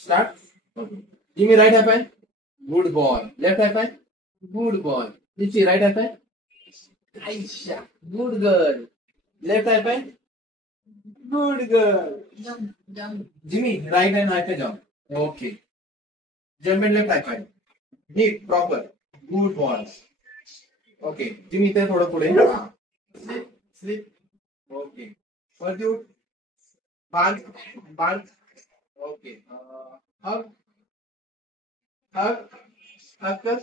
Start. Okay. Give me right high five. Good boy. Left high five. Good boy. Dipsy, right high five. Aisha. Good girl. Left high five. Good girl. Jimmy, right and high five jump. Okay. Jump and left high five. Hit proper. Good boy. Okay. Jimmy, इथे थोडं पुढे. Slip. Slip. Okay. Pursuit. Bark. Bark. Okay. Hug. Hug. Hug कर.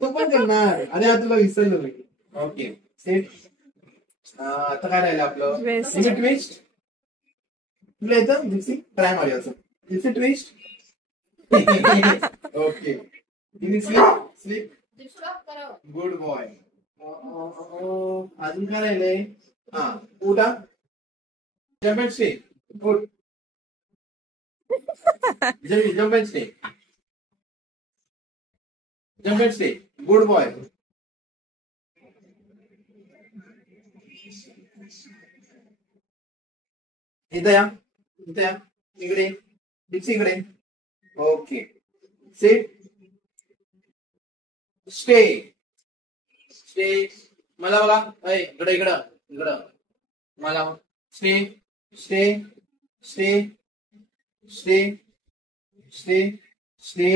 तो पण करणार. अरे आता तुला विसरलो मी. ओके. सेट. आता काय राहिलं आपलं? Twist. ट्विस्ट. तुला येतं जिप्सी? ट्राय मारूया असं. Gypsy twist. Okay. Gypsy sleep. Sleep. Good boy. अजून काय राहिलंय? हा. उठा. Jump and stay. Good. Jump and stay. Jump and stay. Good boy. इथं या. इथं या. इकडे. जिप्सी इकडे. ओके. सिट. स्टे. स्टे. मला बघा. इकडे इकडं इकडं. मला stay. Stay. Stay. Stay. Stay. Stay.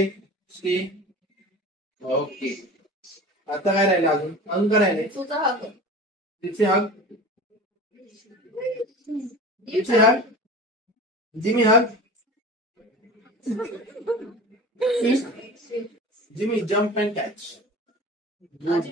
Stay. Okay. आता काय राहिले अजून? अजून काय राहिले? जिप्सी हग. जिप्सी हग. जिमी हग. Jimmy, jump and catch. Good.